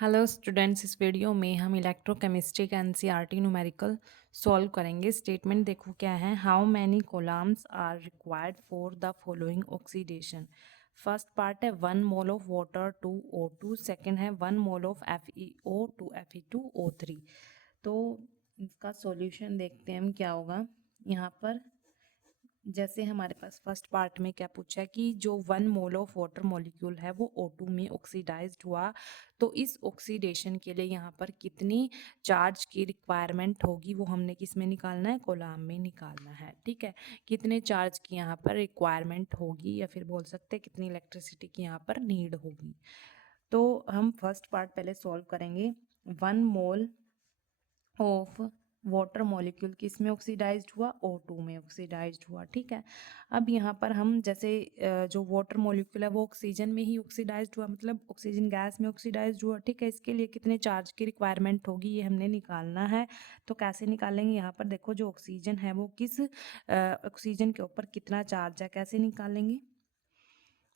Hello students, इस video में हम इलेक्ट्रोकेमिस्ट्री का एनसीईआरटी न्यूमेरिकल सॉल्व करेंगे। स्टेटमेंट देखो क्या है। How many coulombs are required for the following oxidation. First part है 1 mole of water to O2, second है 1 mole of FeO to Fe2O3। तो इसका सॉल्यूशन देखते हैं हम क्या होगा। यहाँ पर जैसे हमारे पास फर्स्ट पार्ट में क्या पूछा है कि जो 1 मोल ऑफ वाटर मॉलिक्यूल है वो O2 में ऑक्सीडाइज्ड हुआ, तो इस ऑक्सीडेशन के लिए यहाँ पर कितनी चार्ज की रिक्वायरमेंट होगी वो हमने किस में निकालना है, कोलम में निकालना है। ठीक है, कितने चार्ज की यहाँ पर रिक्वायरमेंट होगी या फिर बोल सकते हैं कितनी इलेक्ट्रिसिटी की यहाँ पर नीड होगी। तो हम फर्स्ट पार्ट पहले सॉल्व करेंगे। 1 मोल ऑफ वाटर मॉलिक्यूल किस में ऑक्सीडाइज्ड हुआ, O2 में ऑक्सीडाइज्ड हुआ। ठीक है, अब यहाँ पर हम जैसे जो वाटर मॉलिक्यूल है वो ऑक्सीजन में ही ऑक्सीडाइज्ड हुआ, मतलब ऑक्सीजन गैस में ऑक्सीडाइज्ड हुआ। ठीक है, इसके लिए कितने चार्ज की रिक्वायरमेंट होगी ये हमने निकालना है। तो कैसे निकालेंगे, यहाँ पर देखो जो ऑक्सीजन है वो किस ऑक्सीजन के ऊपर कितना चार्ज है, कैसे निकालेंगे।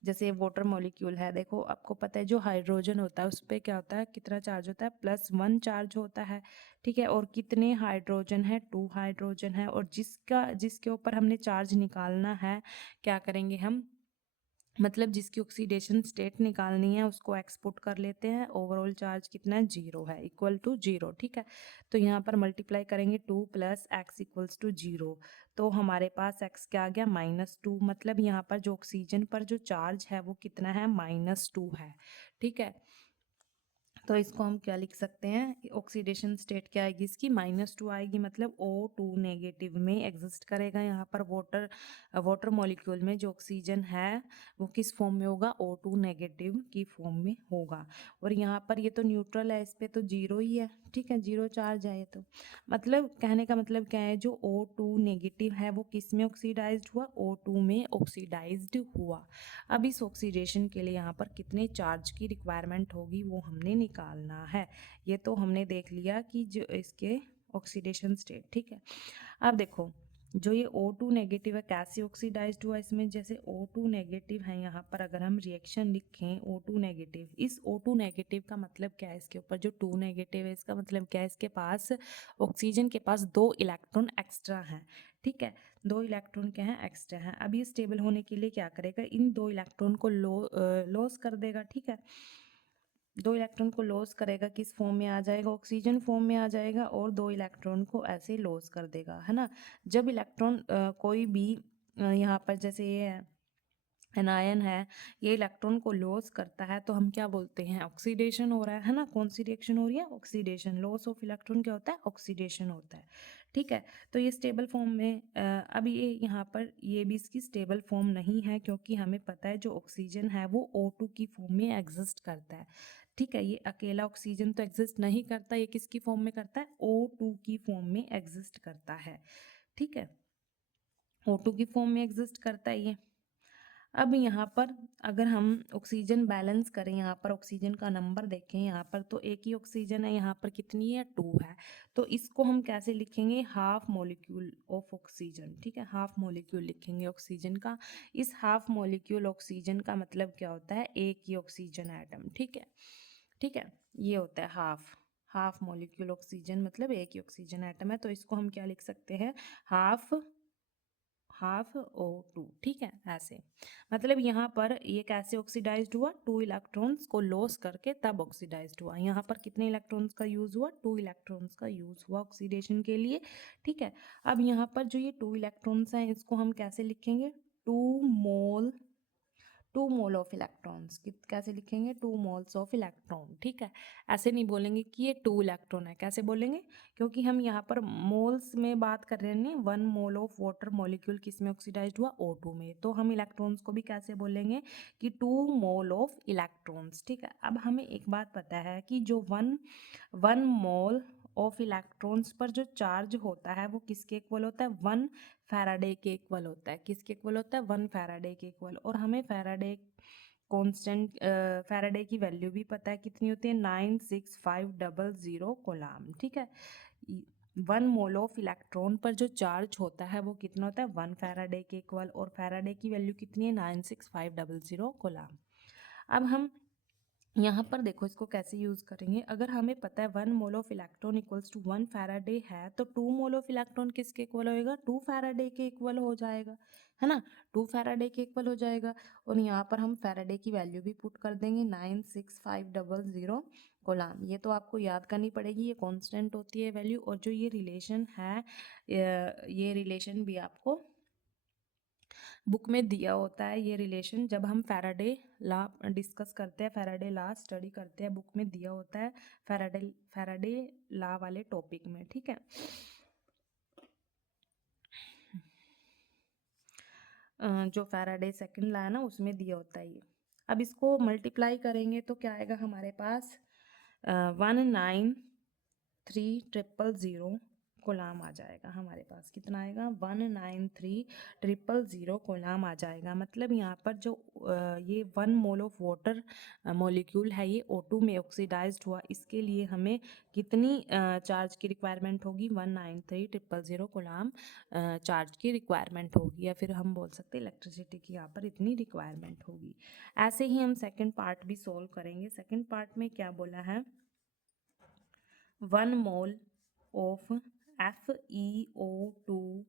जैसे वाटर मॉलिक्यूल है, देखो आपको पता है जो हाइड्रोजन होता है उस पर क्या होता है, कितना चार्ज होता है, +1 चार्ज होता है। ठीक है, और कितने हाइड्रोजन है, 2 हाइड्रोजन है। और जिसके ऊपर हमने चार्ज निकालना है, क्या करेंगे हम, मतलब जिसकी ऑक्सीडेशन स्टेट निकालनी है उसको एक्सपोर्ट कर लेते हैं। ओवरऑल चार्ज कितना है, 0 है, इक्वल टू 0। ठीक है, तो यहाँ पर मल्टीप्लाई करेंगे 2 + x इक्वल्स टू 0। तो हमारे पास x क्या आ गया, -2। मतलब यहाँ पर जो ऑक्सीजन पर जो चार्ज है वो कितना है, -2 है। ठीक है, तो इसको हम क्या लिख सकते हैं, ऑक्सीडेशन स्टेट क्या आएगी इसकी, -2 आएगी। मतलब O2 नेगेटिव में एग्जिस्ट करेगा। यहाँ पर वाटर मॉलिक्यूल में जो ऑक्सीजन है वो किस फॉर्म में होगा, O2 नेगेटिव की फॉर्म में होगा। और यहाँ पर ये तो न्यूट्रल है, इस पे तो 0 ही है। ठीक है, 0 चार्ज है ये तो। मतलब कहने का मतलब क्या है, जो O2 नेगेटिव है वो किस में ऑक्सीडाइज्ड हुआ, O2 में ऑक्सीडाइज्ड हुआ। अब इस ऑक्सीडेशन के लिए यहाँ पर कितने चार्ज की रिक्वायरमेंट होगी वो हमने निकालना है। ये तो हमने देख लिया कि जो इसके ऑक्सीडेशन स्टेट। ठीक है, अब देखो जो ये O2 नेगेटिव है कैसे ऑक्सीडाइज्ड हुआ इसमें। जैसे O2 नेगेटिव है, यहाँ पर अगर हम रिएक्शन लिखें O2 नेगेटिव, इस O2 नेगेटिव का मतलब क्या है, इसके ऊपर जो 2 नेगेटिव है इसका मतलब क्या है, इसके पास ऑक्सीजन के पास 2 इलेक्ट्रॉन एक्स्ट्रा हैं। ठीक है, 2 इलेक्ट्रॉन क्या है, एक्स्ट्रा है। अब ये स्टेबल होने के लिए क्या करेगा, इन 2 इलेक्ट्रॉन को लॉस कर देगा। ठीक है, 2 इलेक्ट्रॉन को लॉस करेगा, किस फॉर्म में आ जाएगा, ऑक्सीजन फॉर्म में आ जाएगा। और 2 इलेक्ट्रॉन को ऐसे लॉस कर देगा, है ना। जब इलेक्ट्रॉन कोई भी यहाँ पर जैसे ये एनायन है, ये इलेक्ट्रॉन को लॉस करता है तो हम क्या बोलते हैं, ऑक्सीडेशन हो रहा है ना। कौन सी रिएक्शन हो रही है, ऑक्सीडेशन। लॉस ऑफ इलेक्ट्रॉन क्या होता है, ऑक्सीडेशन होता है। ठीक है, तो ये स्टेबल फॉर्म में अब ये यहाँ पर ये भी इसकी स्टेबल फॉर्म नहीं है, क्योंकि हमें पता है जो ऑक्सीजन है वो O2 की फॉर्म में एग्जिस्ट करता है। ठीक है, ये अकेला ऑक्सीजन तो एग्जिस्ट नहीं करता, ये किसकी फॉर्म में करता है, O2 की फॉर्म में एग्जिस्ट करता है। ठीक है, O2 की फॉर्म में एग्जिस्ट करता है ये। अब यहाँ पर अगर हम ऑक्सीजन बैलेंस करें, यहाँ पर ऑक्सीजन का नंबर देखें, यहाँ पर तो एक ही ऑक्सीजन है, यहाँ पर कितनी है, 2 है। तो इसको हम कैसे लिखेंगे, हाफ मॉलिक्यूल ऑफ ऑक्सीजन। ठीक है, हाफ मॉलिक्यूल लिखेंगे ऑक्सीजन का। इस हाफ मॉलिक्यूल ऑक्सीजन का मतलब क्या होता है, एक ही ऑक्सीजन एटम। ठीक है, ठीक है, ये होता है हाफ मॉलिक्यूल ऑक्सीजन, मतलब एक ही ऑक्सीजन एटम है। तो इसको हम क्या लिख सकते हैं, हाफ O2। ठीक है, ऐसे मतलब यहाँ पर ये कैसे ऑक्सीडाइज्ड हुआ, 2 इलेक्ट्रॉन्स को लॉस करके तब ऑक्सीडाइज्ड हुआ। यहाँ पर कितने इलेक्ट्रॉन्स का यूज हुआ, 2 इलेक्ट्रॉन्स का यूज हुआ ऑक्सीडेशन के लिए। ठीक है, अब यहाँ पर जो ये 2 इलेक्ट्रॉन्स हैं इसको हम कैसे लिखेंगे, 2 मोल 2 मोल ऑफ इलेक्ट्रॉन्स, कैसे लिखेंगे, 2 मोल्स ऑफ इलेक्ट्रॉन। ठीक है, ऐसे नहीं बोलेंगे कि ये 2 इलेक्ट्रॉन है, कैसे बोलेंगे, क्योंकि हम यहाँ पर मोल्स में बात कर रहे हैं। 1 मोल ऑफ वाटर मॉलिक्यूल किस में ऑक्सीडाइज्ड हुआ, O2 में। तो हम इलेक्ट्रॉन्स को भी कैसे बोलेंगे कि 2 मोल ऑफ इलेक्ट्रॉन्स। ठीक है, अब हमें एक बात पता है कि जो वन मोल ऑफ इलेक्ट्रॉन्स पर जो चार्ज होता है वो किसके इक्वल होता है, 1 फैराडे के इक्वल होता है। किसके इक्वल होता है, 1 फैराडे के इक्वल। और हमें फैराडे कांस्टेंट फैराडे की वैल्यू भी पता है, कितनी होती है, 96500 कोलाम। ठीक है, 1 मोल ऑफ इलेक्ट्रॉन पर जो चार्ज होता है वो कितना होता है, 1 फैराडे के इक्वल। और फैराडे की वैल्यू कितनी है, 96500 कोलाम। अब हम यहाँ पर देखो इसको कैसे यूज़ करेंगे। अगर हमें पता है 1 mole of electron equals to 1 faraday है, तो 2 मोल ऑफ इलेक्ट्रॉन किसके इक्वल होएगा? 2 फैराडे के इक्वल हो जाएगा, है ना? 2 फैराडे के इक्वल हो जाएगा। और यहाँ पर हम फैराडे की वैल्यू भी पुट कर देंगे 96500 कोलाम। ये तो आपको याद करनी पड़ेगी, ये कांस्टेंट होती है वैल्यू। और जो ये रिलेशन है, ये रिलेशन भी आपको बुक में दिया होता है। ये रिलेशन जब हम फैराडे लॉ डिस्कस करते हैं, फैराडे लॉ स्टडी करते हैं, बुक में दिया होता है फैराडे लॉ वाले टॉपिक में, ठीक है। जो फैराडे सेकंड लॉ है ना, उसमें दिया होता है ये। अब इसको मल्टीप्लाई करेंगे तो क्या आएगा हमारे पास? 193,000 कोलाम आ जाएगा हमारे पास। कितना आएगा? 193,000 कोलाम आ जाएगा। मतलब यहाँ पर जो ये 1 मोल ऑफ वाटर मॉलिक्यूल है, ये O2 में ऑक्सीडाइज्ड हुआ। इसके लिए हमें कितनी चार्ज की रिक्वायरमेंट होगी? 193,000 कोलाम चार्ज की रिक्वायरमेंट होगी, या फिर हम बोल सकते हैं इलेक्ट्रिसिटी की यहाँ पर इतनी रिक्वायरमेंट होगी। ऐसे ही हम सेकेंड पार्ट भी सोल्व करेंगे। सेकेंड पार्ट में क्या बोला है? 1 मोल ऑफ FeO2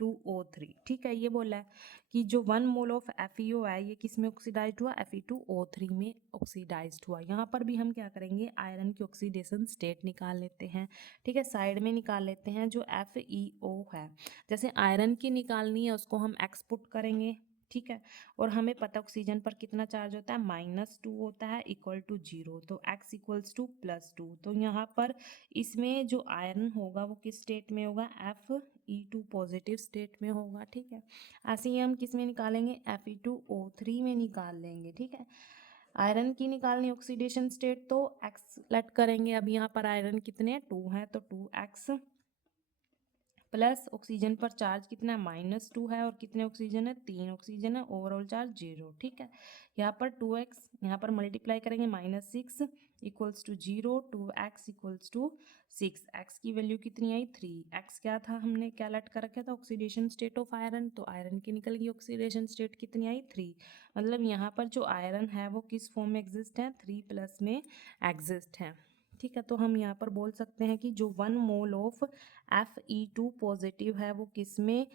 Fe2O3, ठीक है। ये बोला है कि जो 1 मोल ऑफ FeO है, ये किस में ऑक्सीडाइज्ड हुआ? Fe2O3 में ऑक्सीडाइज्ड हुआ। यहाँ पर भी हम क्या करेंगे? आयरन की ऑक्सीडेशन स्टेट निकाल लेते हैं, ठीक है। साइड में निकाल लेते हैं जो FeO है। जैसे आयरन की निकालनी है, उसको हम एक्स पुट करेंगे, ठीक है। और हमें पता ऑक्सीजन पर कितना चार्ज होता है? -2 होता है, इक्वल टू 0। तो x इक्वल्स टू +2। तो यहाँ पर इसमें जो आयरन होगा वो किस स्टेट में होगा? Fe2 पॉजिटिव स्टेट में होगा, ठीक है। ऐसे ही हम किस में निकालेंगे? Fe2O3 में निकाल लेंगे, ठीक है। आयरन की निकालनी ऑक्सीडेशन स्टेट, तो x लेट करेंगे। अब यहाँ पर आयरन कितने? 2 हैं, तो 2x प्लस ऑक्सीजन पर चार्ज कितना है? -2 है। और कितने ऑक्सीजन है? 3 ऑक्सीजन है। ओवरऑल चार्ज 0, ठीक है। यहाँ पर 2x, यहाँ पर मल्टीप्लाई करेंगे, -6 equals to 0, 2x equals to 6। x की वैल्यू कितनी आई? 3। x क्या था? हमने क्या लेट कर रखा था? Oxidation state of iron. तो आयरन की निकल गई ऑक्सीडेशन स्टेट कितनी आई? 3। मतलब यहाँ पर जो आयरन है वो किस फॉर्म में एग्जिस्ट है? 3+ में एग्जिस्ट है, ठीक है। तो हम यहाँ पर बोल सकते हैं कि जो 1 मोल ऑफ Fe2 पॉजिटिव है वो किस में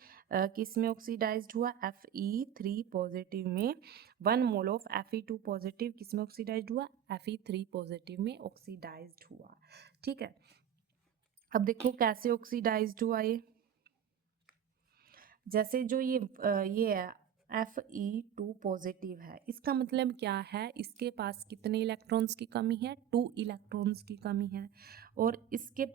ऑक्सीडाइज्ड हुआ? Fe3 पॉजिटिव में। 1 मोल ऑफ Fe2 पॉजिटिव किस में ऑक्सीडाइज्ड हुआ? Fe3 पॉजिटिव में ऑक्सीडाइज्ड हुआ, ठीक है। अब देखो कैसे ऑक्सीडाइज्ड हुआ ये। जैसे जो ये है Fe2 पॉजिटिव है, इसका मतलब क्या है? इसके पास कितने इलेक्ट्रॉन्स की कमी है? 2 इलेक्ट्रॉन्स की कमी है। और इसके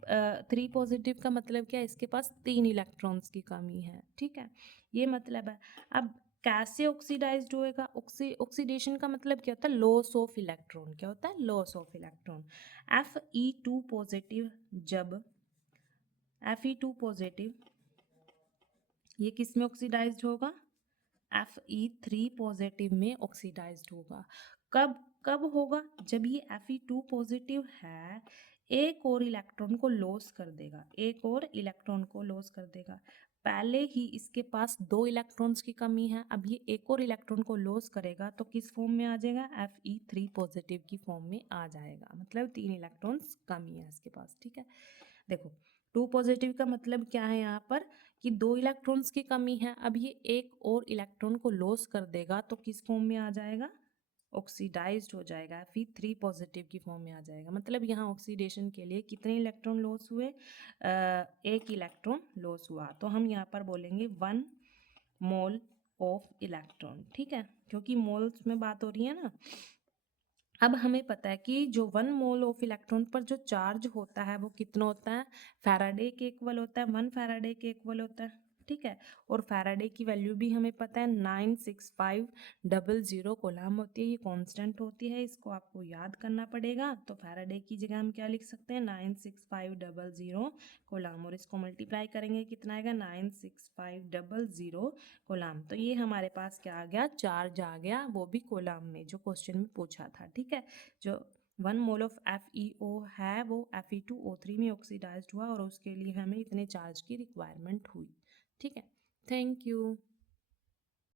3 पॉजिटिव का मतलब क्या है? इसके पास 3 इलेक्ट्रॉन्स की कमी है, ठीक है। ये मतलब है। अब कैसे ऑक्सीडाइज्ड होएगा? ऑक्सीडेशन का मतलब क्या होता है? Loss of electron. क्या होता है? Loss of electron. Fe2 positive, जब Fe2 पॉजिटिव ये किस में ऑक्सीडाइज्ड होगा? Fe3 पॉजिटिव में ऑक्सीडाइज्ड होगा। कब कब होगा? जब ये Fe2 पॉजिटिव है, एक और इलेक्ट्रॉन को लॉस कर देगा, एक और इलेक्ट्रॉन को लॉस कर देगा। पहले ही इसके पास 2 इलेक्ट्रॉन्स की कमी है, अब ये एक और इलेक्ट्रॉन को लॉस करेगा तो किस फॉर्म में आ जाएगा? Fe3 पॉजिटिव की फॉर्म में आ जाएगा। मतलब 3 इलेक्ट्रॉन्स कमी है इसके पास, ठीक है। देखो 2 पॉजिटिव का मतलब क्या है यहाँ पर? कि 2 इलेक्ट्रॉन्स की कमी है। अब ये एक और इलेक्ट्रॉन को लॉस कर देगा तो किस फॉर्म में आ जाएगा? ऑक्सीडाइज्ड हो जाएगा, Fe3 पॉजिटिव की फॉर्म में आ जाएगा। मतलब यहाँ ऑक्सीडेशन के लिए कितने इलेक्ट्रॉन लॉस हुए? एक इलेक्ट्रॉन लॉस हुआ। तो हम यहाँ पर बोलेंगे 1 मोल ऑफ इलेक्ट्रॉन, ठीक है, क्योंकि मोल्स में बात हो रही है ना। अब हमें पता है कि जो 1 मोल ऑफ इलेक्ट्रॉन पर जो चार्ज होता है वो कितना होता है? फैराडे के इक्वल होता है, 1 फैराडे के इक्वल होता है, ठीक है। और फैराडे की वैल्यू भी हमें पता है 96500 कोलाम होती है। ये कांस्टेंट होती है, इसको आपको याद करना पड़ेगा। तो फैराडे की जगह हम क्या लिख सकते हैं? 96500 कोलाम। और इसको मल्टीप्लाई करेंगे कितना आएगा? 96500 कोलाम। तो ये हमारे पास क्या आ गया? चार्ज आ गया, वो भी कोलाम में, जो क्वेश्चन में पूछा था, ठीक है। जो 1 मोल ऑफ FeO है वो Fe2O3 में ऑक्सीडाइज्ड हुआ और उसके लिए हमें इतने चार्ज की रिक्वायरमेंट हुई, ठीक है। Thank you.